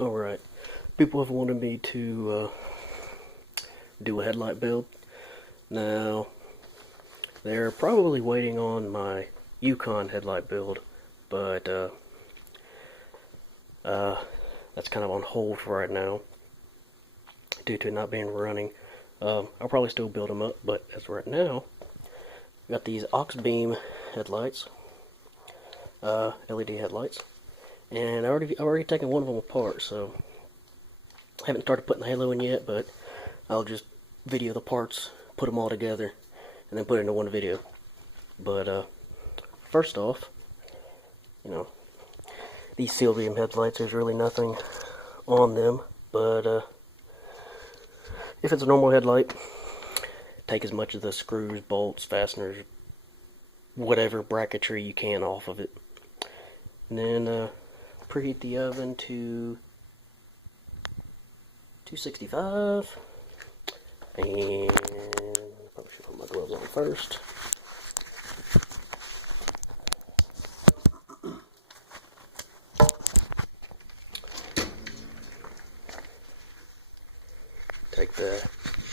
Alright, people have wanted me to do a headlight build. Now, they're probably waiting on my Yukon headlight build, but that's kind of on hold for right now due to it not being running. I'll probably still build them up, but as of right now, I've got these AuxBeam headlights, LED headlights, and I've already taken one of them apart, so I haven't started putting the halo in yet, but I'll just video the parts, put them all together, and then put it into one video. But first off, you know, these steel beam headlights, there's really nothing on them, but if it's a normal headlight, take as much of the screws, bolts, fasteners, whatever bracketry you can off of it. And then preheat the oven to 265. And probably should put my gloves on first. Take the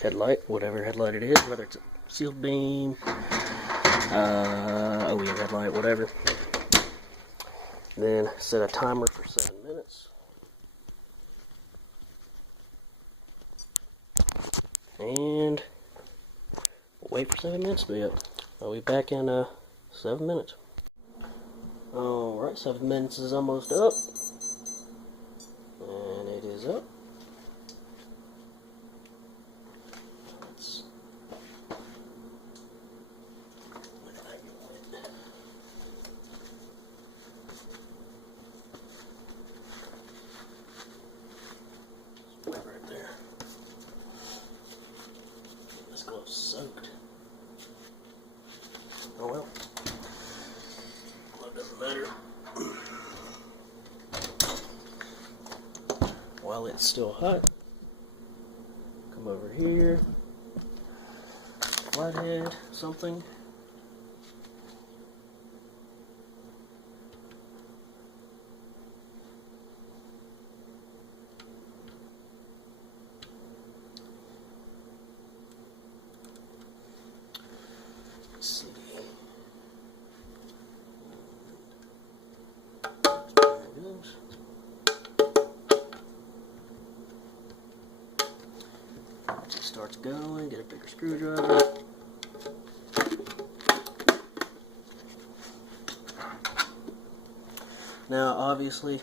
headlight, whatever headlight it is, whether it's a sealed beam, OEM headlight, whatever. Then set a timer for 7 minutes. And wait for 7 minutes to be up. I'll be back in 7 minutes. Alright, 7 minutes is almost up. And it is up. Right there. This glove's soaked. Oh well. Glove doesn't matter. While it's still hot, come over here, flathead, something. Let's see. There it goes. Once it starts going, get a bigger screwdriver. Now, obviously,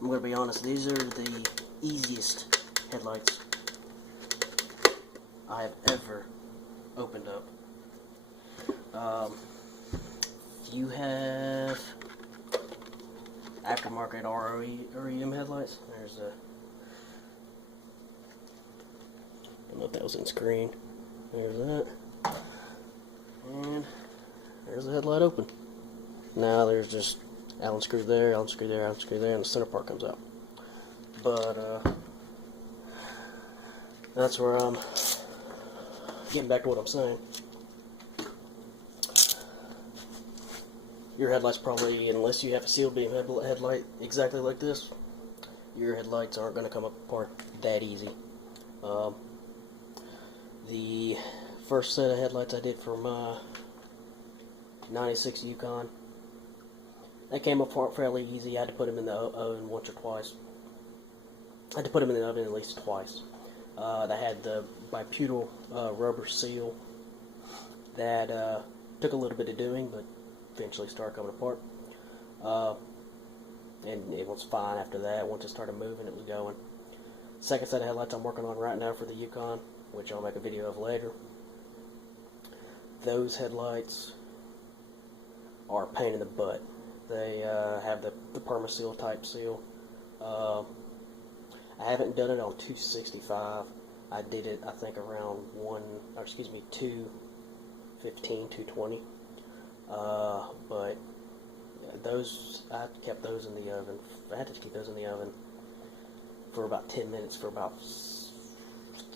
I'm going to be honest, these are the easiest headlights I have ever opened up. You have aftermarket REM headlights. There's a, I don't know if that was in screen. There's that. And there's the headlight open. Now there's just Allen screw there, Allen screw there, Allen screw there, and the center part comes out. But that's where I'm getting back to what I'm saying. Your headlights probably, unless you have a sealed beam headlight exactly like this, your headlights aren't going to come apart that easy. The first set of headlights I did for my 96 Yukon, they came apart fairly easy. I had to put them in the oven once or twice. I had to put them in the oven at least twice. They had the biputal rubber seal that took a little bit of doing, but eventually started coming apart. And it was fine after that. Once it started moving, it was going. Second set of headlights I'm working on right now for the Yukon, which I'll make a video of later. Those headlights are a pain in the butt. They have the PermaSeal type seal. I haven't done it on 265. I did it, I think, around 215, 220. But those, I kept those in the oven. I had to keep those in the oven for about 10 minutes for about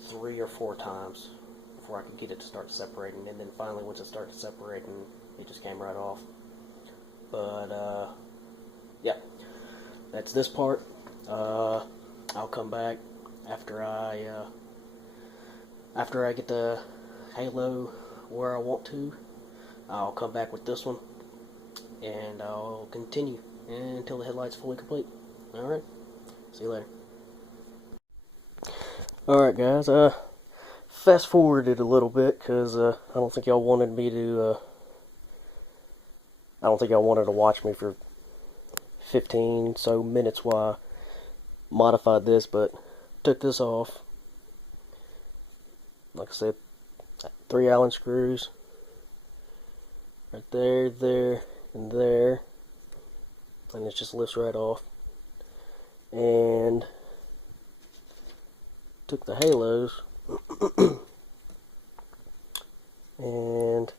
3 or 4 times before I could get it to start separating. And then finally, once it started separating, it just came right off. But yeah, that's this part. I'll come back after I get the halo where I want to. I'll come back with this one, and I'll continue until the headlight's fully complete. Alright, see you later. Alright guys, fast forwarded a little bit, because I don't think y'all wanted me to, I don't think y'all wanted to watch me for 15 so minutes while I modified this, but took this off. Like I said, 3 Allen screws. Right there, there, and there. And it just lifts right off. And took the halos and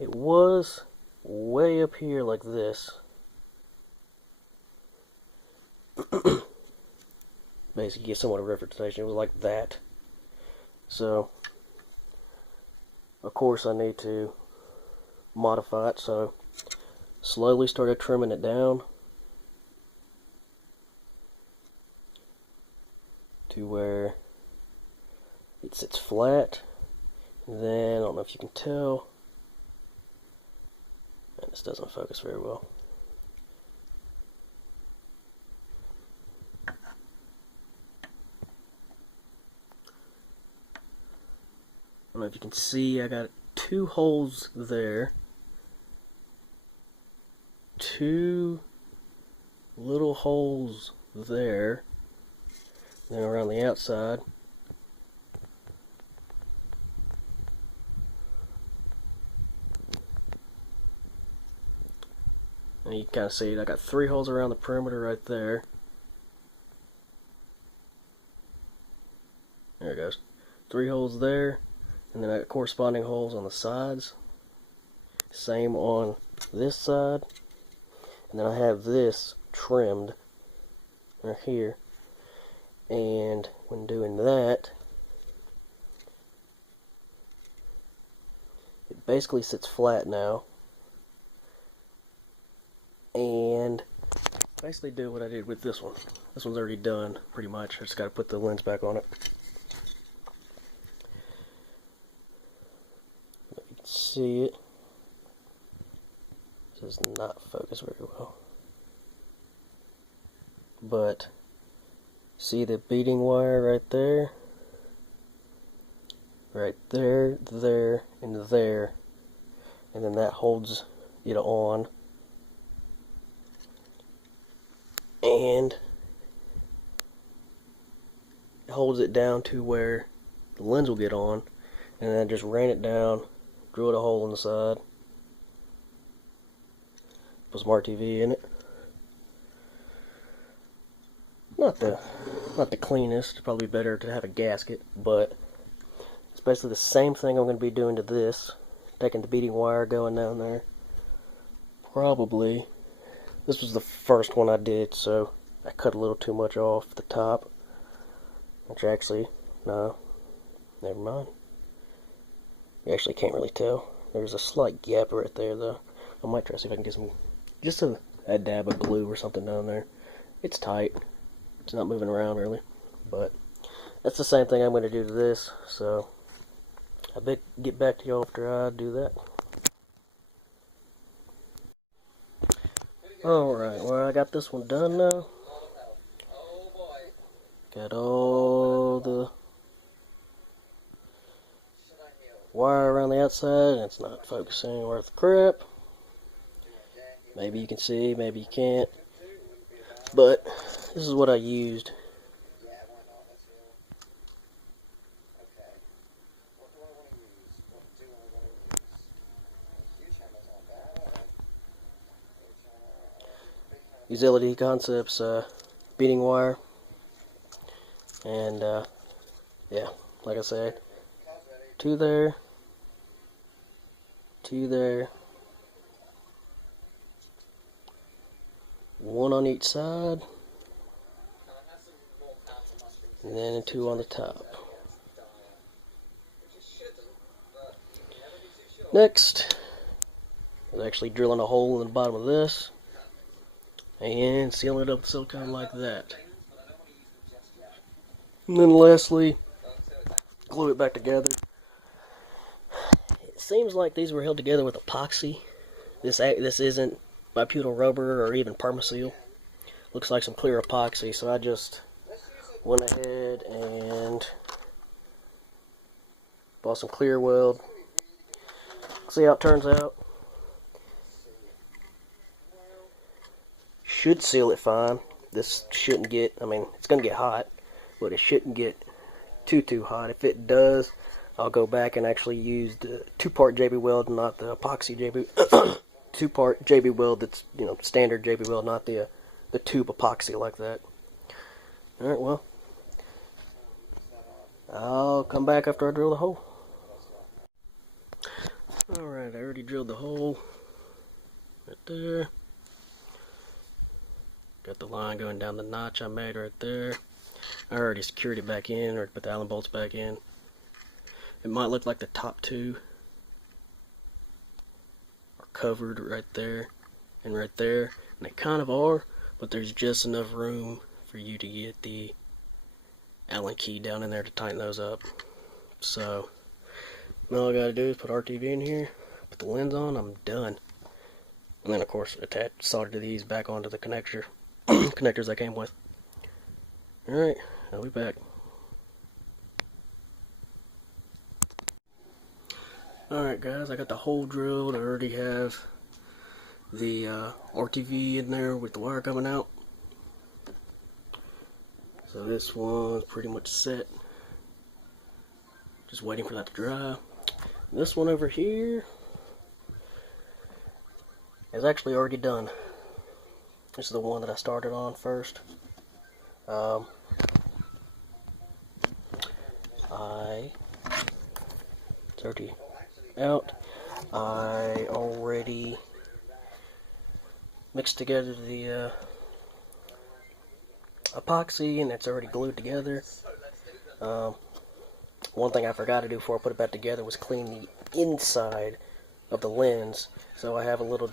it was way up here like this. Basically, get somewhat of representation. It was like that. So, of course, I need to modify it. So, slowly started trimming it down to where it sits flat. And then, I don't know if you can tell, and this doesn't focus very well. I don't know if you can see, I got 2 holes there. 2 little holes there. Then around the outside. And you can kind of see it. I got 3 holes around the perimeter right there. There it goes. 3 holes there. And then I got corresponding holes on the sides. Same on this side. And then I have this trimmed right here. And when doing that, it basically sits flat now. And basically do what I did with this one. This one's already done pretty much. I just got to put the lens back on it. You can see it. This does not focus very well. But see the beading wire right there? Right there, there, and there. And then that holds it on. And it holds it down to where the lens will get on. And then I just ran it down, drilled a hole in the side, put some RTV in it. Not the cleanest, probably better to have a gasket, but it's basically the same thing I'm going to be doing to this. Taking the beading wire, going down there. Probably, this was the first one I did, so I cut a little too much off the top. Which actually, no, never mind. You actually can't really tell. There's a slight gap right there, though. I might try to see if I can get some, just a dab of glue or something down there. It's tight. It's not moving around really, but that's the same thing I'm going to do to this, so I bet get back to y'all after I do that. Alright, well I got this one done now. Got all the wire around the outside, and it's not focusing worth crap. Maybe you can see, maybe you can't. But this is what I used. These LED Concepts beading wire. And yeah, like I said, 2 there, 2 there, 1 on each side, and then 2 on the top. Next is actually drilling a hole in the bottom of this. and seal it up with silicone like that. And then lastly, glue it back together. It seems like these were held together with epoxy. This isn't bibutyl rubber or even Permaseal. Looks like some clear epoxy, so I just went ahead and bought some clear weld. See how it turns out. Should seal it fine. This shouldn't get, I mean, it's going to get hot, but it shouldn't get too hot. If it does, I'll go back and actually use the 2-part JB Weld, not the epoxy JB, 2-part JB Weld that's, you know, standard JB Weld, not the tube epoxy like that. Alright, well, I'll come back after I drill the hole. Alright, I already drilled the hole right there. Got the line going down the notch I made right there. I already secured it back in, or put the Allen bolts back in. It might look like the top two are covered right there and right there, and they kind of are, but there's just enough room for you to get the Allen key down in there to tighten those up. So now all I gotta do is put RTV in here, put the lens on, I'm done. And then of course attach solder these back onto the connectors I came with. Alright, I'll be back. Alright guys, I got the hole drilled. I already have the RTV in there with the wire coming out. So this one's pretty much set. Just waiting for that to dry. This one over here is actually already done. This is the one that I started on first. It's already out. I already mixed together the epoxy, and it's already glued together. One thing I forgot to do before I put it back together was clean the inside of the lens. So I have a little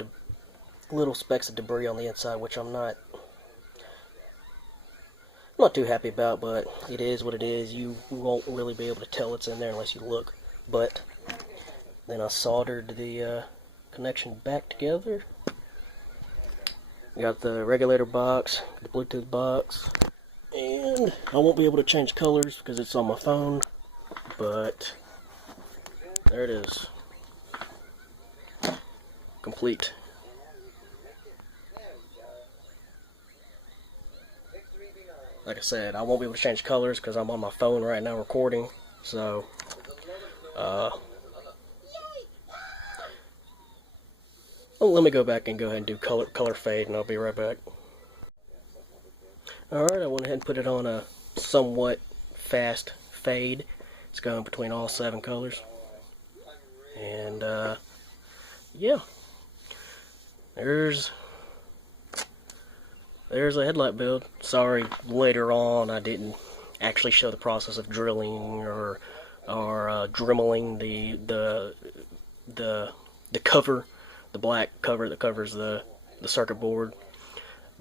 specks of debris on the inside, which I'm not too happy about, but it is what it is. You won't really be able to tell it's in there unless you look. But then I soldered the connection back together. Got the regulator box, the Bluetooth box, and I won't be able to change colors because it's on my phone, but there it is. Complete. Like I said, I won't be able to change colors because I'm on my phone right now recording, so well, let me go back and go ahead and do color fade, and I'll be right back. Alright, I went ahead and put it on a somewhat fast fade. It's going between all 7 colors. And yeah, there's a headlight build. Sorry, later on I didn't actually show the process of drilling or dremeling the cover, the black cover that covers the circuit board.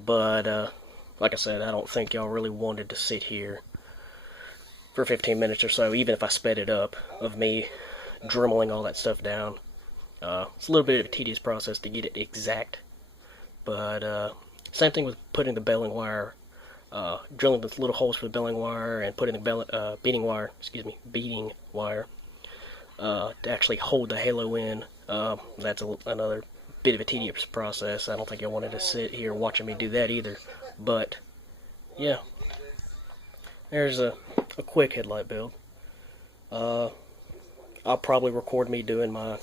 But like I said, I don't think y'all really wanted to sit here for 15 minutes or so, even if I sped it up, of me dremeling all that stuff down. It's a little bit of a tedious process to get it exact, but same thing with putting the baling wire, drilling the little holes for the baling wire and putting the beading wire to actually hold the halo in. That's another bit of a tedious process. I don't think I wanted to sit here watching me do that either. But yeah, there's a quick headlight build. I'll probably record me doing my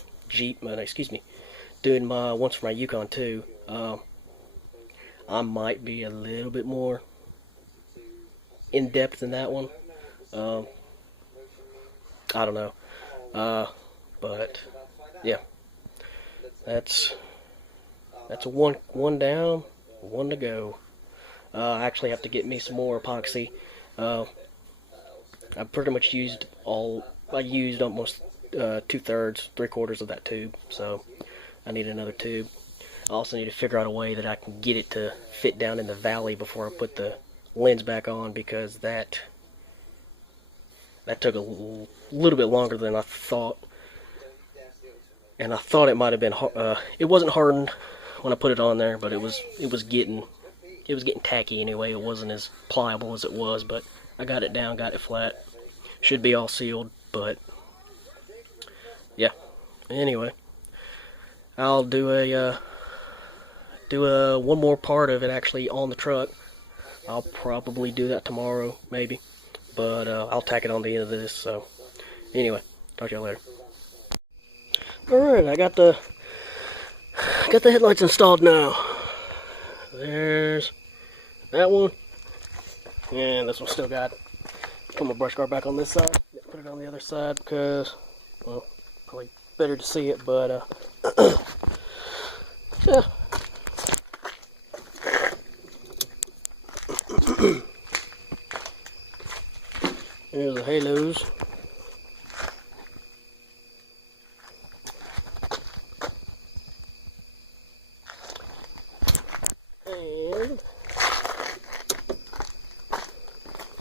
doing my ones for my Yukon too. I might be a little bit more in depth in that one. I don't know. But yeah, that's a one down, 1 to go. I actually have to get me some more epoxy. I pretty much used almost 2/3, 3/4 of that tube, so I need another tube. I also need to figure out a way that I can get it to fit down in the valley before I put the lens back on, because that took a little bit longer than I thought. And I thought it might have been it wasn't hardened when I put it on there, but it was getting tacky anyway. It wasn't as pliable as it was, but I got it down, got it flat. Should be all sealed, but yeah. Anyway, I'll do a one more part of it actually on the truck. I'll probably do that tomorrow, maybe, but I'll tack it on the end of this. So anyway, talk to y'all later. All right, I got the headlights installed now. There's that one, and this one still got. Put my brush guard back on this side. Put it on the other side because, well, probably better to see it, but yeah. Here's the halos.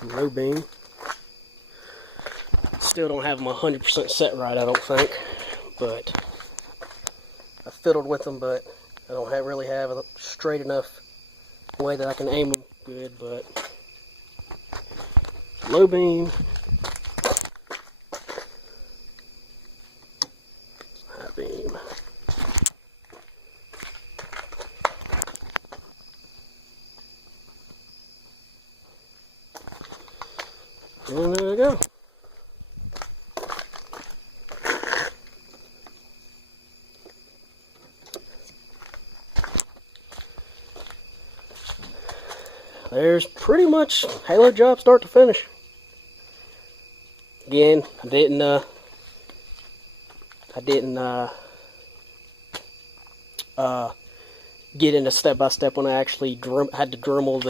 And low beam. Still don't have them 100% set right, I don't think, but I fiddled with them, but I don't really have a straight enough way that I can aim them good. But low beam, high beam. And there we go. There's pretty much halo job start to finish. Again, I didn't get into step by step when I actually had to Dremel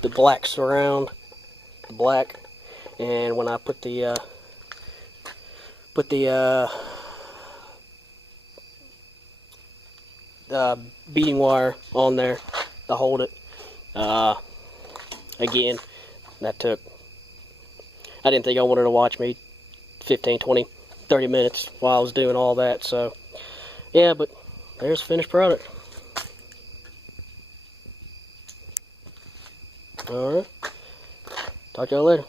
the black surround, the black, and when I put the beading wire on there to hold it. Again, that took, I didn't think I wanted to watch me 15, 20, 30 minutes while I was doing all that. So yeah, but there's the finished product. Alright, talk to y'all later.